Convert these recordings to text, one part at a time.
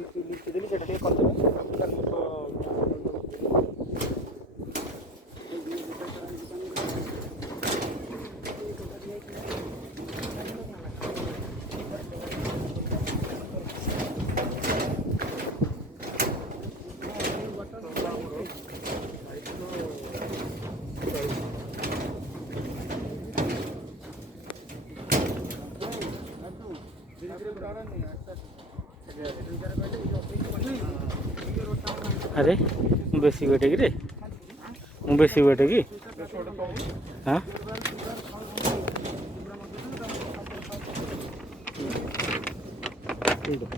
लिखिदेली सेटा टिके करदेबे अरे बेसी बैठे कि रे ମୁଁ ବେଶୀ बैठे कि हाँ ठीक है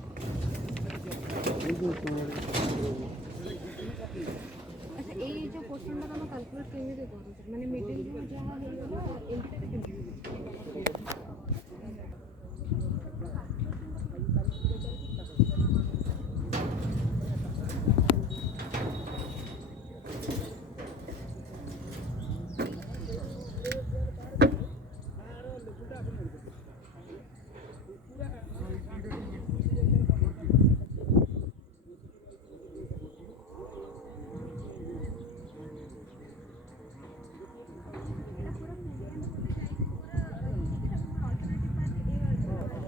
अच्छा ये जो क्वेश्चन टा हम कैलकुलेट केमिति करू माने मिडिल जो जहां हेलो एंटी